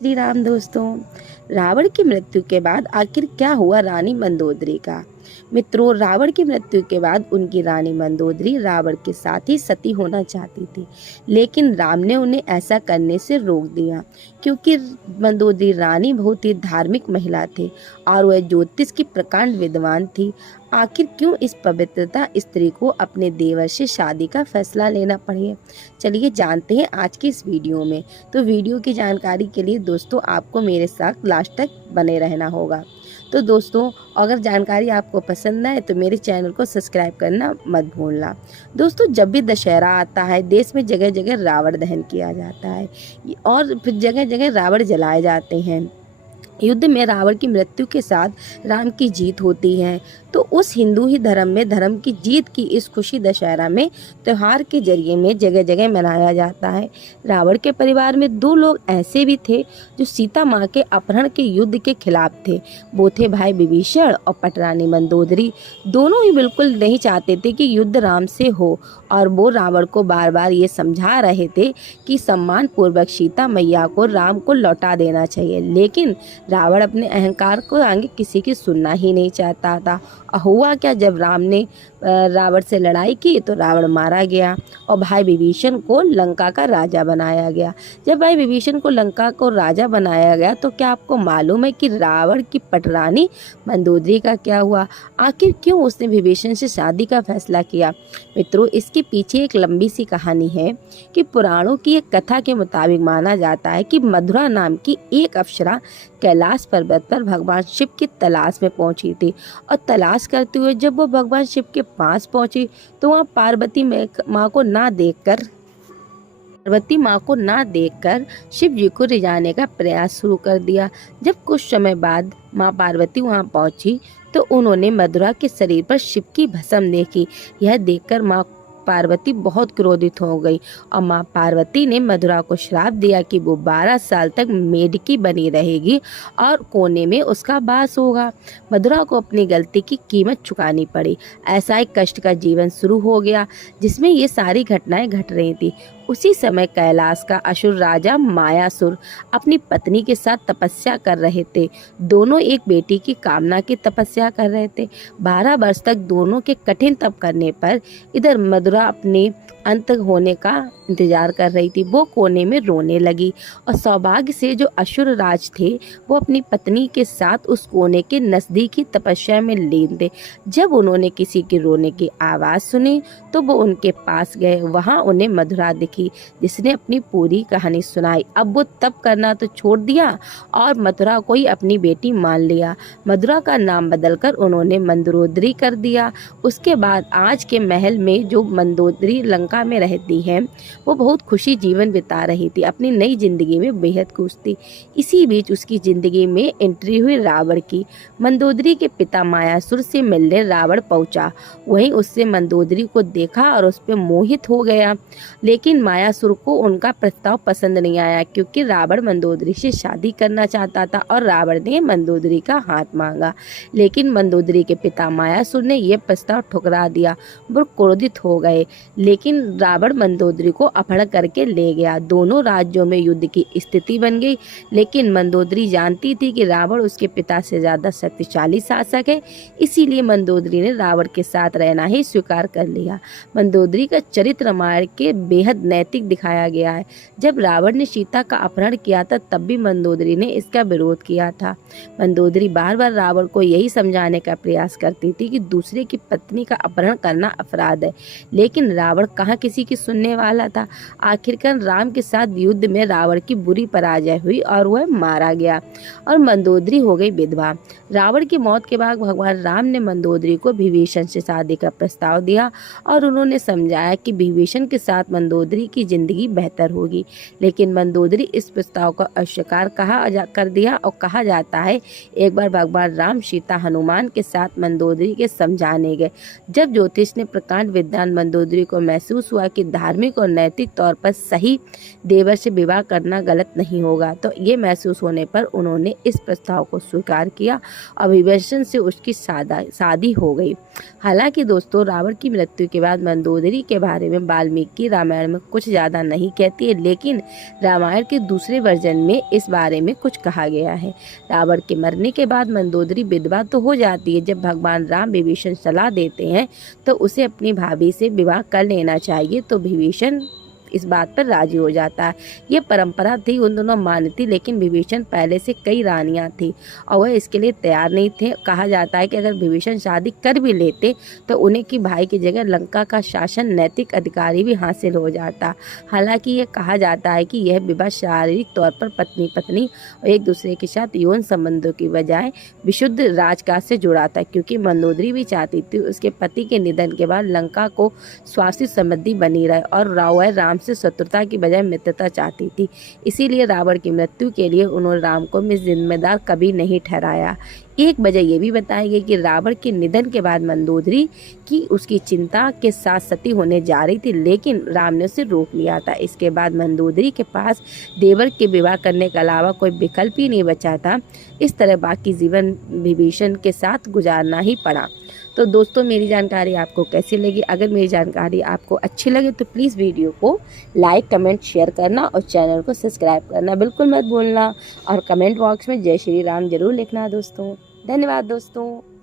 श्री राम दोस्तों, रावण की मृत्यु के बाद आखिर क्या हुआ रानी मंदोदरी का। मित्रों, रावण की मृत्यु के बाद उनकी रानी मंदोदरी रावण के साथ ही सती होना चाहती थी, लेकिन राम ने उन्हें ऐसा करने से रोक दिया क्योंकि मंदोदरी रानी बहुत ही धार्मिक महिला थी और वह ज्योतिष की प्रकांड विद्वान थी। आखिर क्यों इस पवित्रता स्त्री को अपने देवर से शादी का फैसला लेना पड़े, चलिए जानते हैं आज की इस वीडियो में। तो वीडियो की जानकारी के लिए दोस्तों आपको मेरे साथ लास्ट तक बने रहना होगा। तो दोस्तों, अगर जानकारी आपको पसंद आए तो मेरे चैनल को सब्सक्राइब करना मत भूलना। दोस्तों, जब भी दशहरा आता है देश में जगह जगह रावण दहन किया जाता है और फिर जगह जगह रावण जलाए जाते हैं। युद्ध में रावण की मृत्यु के साथ राम की जीत होती है, तो उस हिंदू ही धर्म में धर्म की जीत की इस खुशी दशहरा में त्योहार के जरिए में जगह जगह मनाया जाता है। रावण के परिवार में दो लोग ऐसे भी थे जो सीता माँ के अपहरण के युद्ध के खिलाफ थे। वो थे भाई विभीषण और पटरानी मंदोदरी। दोनों ही बिल्कुल नहीं चाहते थे कि युद्ध राम से हो और वो रावण को बार बार ये समझा रहे थे कि सम्मान पूर्वक सीता मैया को राम को लौटा देना चाहिए, लेकिन रावण अपने अहंकार को आगे किसी की सुनना ही नहीं चाहता था। हुआ क्या, जब राम ने रावण से लड़ाई की तो रावण मारा गया और भाई विभीषण को लंका का राजा बनाया गया। जब भाई विभीषण को लंका को राजा बनाया गया तो क्या आपको मालूम है कि रावण की पटरानी मंदोदरी का क्या हुआ? आखिर क्यों उसने विभीषण से शादी का फैसला किया? मित्रों, इसके पीछे एक लंबी सी कहानी है कि पुराणों की एक कथा के मुताबिक माना जाता है कि मधुरा नाम की एक अप्सरा कैलाश पर्वत पर भगवान शिव की तलाश में पहुंची थी और तलाश करते हुए जब वो भगवान शिव के पास पहुंची तो वहाँ पार्वती माँ को ना देखकर शिव जी को रिझाने का प्रयास शुरू कर दिया। जब कुछ समय बाद माँ पार्वती वहाँ पहुंची तो उन्होंने मधुरा के शरीर पर शिव की भस्म देखी। यह देखकर माँ पार्वती बहुत क्रोधित हो गई और माँ पार्वती ने मधुरा को श्राप दिया कि वो 12 साल तक मेढकी बनी रहेगी और कोने में उसका वास होगा। मधुरा को अपनी गलती की कीमत चुकानी पड़ी। ऐसा एक कष्ट का जीवन शुरू हो गया जिसमें ये सारी घटनाएं घट रही थी। उसी समय कैलाश का असुर राजा मायासुर अपनी पत्नी के साथ तपस्या कर रहे थे। दोनों एक बेटी की कामना की तपस्या कर रहे थे। 12 वर्ष तक दोनों के कठिन तप करने पर इधर मधुरा अपने अंत होने का इंतजार कर रही थी। वो कोने में रोने लगी और सौभाग्य से जो असुर राज थे वो अपनी पत्नी के साथ उस कोने के नजदीक ही तपस्या में लीन थे। जब उन्होंने किसी के रोने की आवाज सुनी तो वो उनके पास गए। वहां उन्हें मधुरा दिखी जिसने अपनी पूरी कहानी सुनाई। अब वो तप करना तो छोड़ दिया और मथुरा को ही अपनी बेटी मान लिया। मधुरा का नाम बदलकर उन्होंने मंदोदरी कर दिया। उसके बाद आज के महल में जो मंदोदरी लंका में रहती है वो बहुत खुशी जीवन बिता रही थी। अपनी नई जिंदगी में बेहद खुश थी। इसी बीच उसकी जिंदगी में एंट्री हुई रावण की। मंदोदरी के पिता मायासुर से मिलने रावण पहुंचा। वहीं उससे मंदोदरी को देखा और उस पर मोहित हो गया, लेकिन मायासुर को उनका प्रस्ताव पसंद नहीं आया क्योंकि रावण मंदोदरी से शादी करना चाहता था और रावण ने मंदोदरी का हाथ मांगा। लेकिन मंदोदरी के पिता मायासुर ने यह प्रस्ताव ठुकरा दिया। वो क्रोधित हो गए, लेकिन रावण मंदोदरी को अपहरण करके ले गया। दोनों राज्यों में युद्ध की स्थिति बन गई, लेकिन मंदोदरी जानती थी कि रावण उसके पिता से ज्यादा शक्तिशाली शासक है, इसीलिए मंदोदरी ने रावण के साथ रहना ही स्वीकार कर लिया। मंदोदरी का चरित्र रामायण के बेहद नैतिक दिखाया गया है। जब रावण ने सीता का अपहरण किया था तब भी मंदोदरी ने इसका विरोध किया था। मंदोदरी बार बार रावण को यही समझाने का प्रयास करती थी कि दूसरे की पत्नी का अपहरण करना अपराध है, लेकिन रावण कहाँ किसी की सुनने वाला था। आखिरकार राम के साथ युद्ध में रावण की बुरी पराजय हुई और वह मारा गया और मंदोदरी हो गई विधवा। रावण की मौत के बाद भगवान राम ने मंदोदरी को विभीषण से शादी का प्रस्ताव दिया और उन्होंने समझाया कि विभीषण के साथ मंदोदरी की जिंदगी बेहतर होगी, लेकिन मंदोदरी इस प्रस्ताव को अस्वीकार कर दिया और कहा जाता है एक बार भगवान राम सीता हनुमान के साथ मंदोदरी के समझाने गए। जब ज्योतिष ने प्रकांड विद्वान मंदोदरी को महसूस हुआ कि धार्मिक और नैतिक तौर पर सही देवर से विवाह करना गलत नहीं होगा, तो ये महसूस होने पर उन्होंने इस प्रस्ताव को स्वीकार किया और विभीषण से उसकी शादी हो गई। हालांकि दोस्तों, रावण की मृत्यु के बाद मंदोदरी के बारे में वाल्मीकि रामायण में कुछ कुछ ज़्यादा नहीं कहती है, लेकिन रामायण के दूसरे वर्जन में इस बारे में कुछ कहा गया है। रावण के मरने के बाद मंदोदरी विधवा तो हो जाती है। जब भगवान राम विभीषण सलाह देते हैं तो उसे अपनी भाभी से विवाह कर लेना चाहिए, तो विभीषण इस बात पर राजी हो जाता है। ये परंपरा थी, उन दोनों मानती, लेकिन विभीषण पहले से कई रानियां थी और वह इसके लिए तैयार नहीं थे। कहा जाता है कि अगर विभीषण शादी कर भी लेते तो उन्हें की भाई की जगह लंका का शासन नैतिक अधिकारी भी हासिल हो जाता। हालांकि यह कहा जाता है कि यह विवाह शारीरिक तौर पर पत्नी पत्नी और एक दूसरे के साथ यौन संबंधों की बजाय विशुद्ध राजकाज से जुड़ा था, क्योंकि मंदोदरी भी चाहती थी उसके पति के निधन के बाद लंका को स्वास्थ्य समृद्धि बनी रहे और राम से शत्रुता की बजाय मित्रता चाहती थी। इसीलिए रावण की मृत्यु के लिए उन्होंने राम को जिम्मेदार कभी नहीं ठहराया। एक वजह यह भी बताई गई कि रावण के निधन के बाद मंदोदरी की उसकी चिंता के साथ सती होने जा रही थी, लेकिन राम ने उसे रोक लिया था। इसके बाद मंदोदरी के पास देवर के विवाह करने के अलावा कोई विकल्प ही नहीं बचा था। इस तरह बाकी जीवन विभीषण के साथ गुजारना ही पड़ा। तो दोस्तों, मेरी जानकारी आपको कैसी लगी? अगर मेरी जानकारी आपको अच्छी लगे तो प्लीज़ वीडियो को लाइक, कमेंट, शेयर करना और चैनल को सब्सक्राइब करना बिल्कुल मत भूलना। और कमेंट बॉक्स में जय श्री राम जरूर लिखना दोस्तों। धन्यवाद दोस्तों।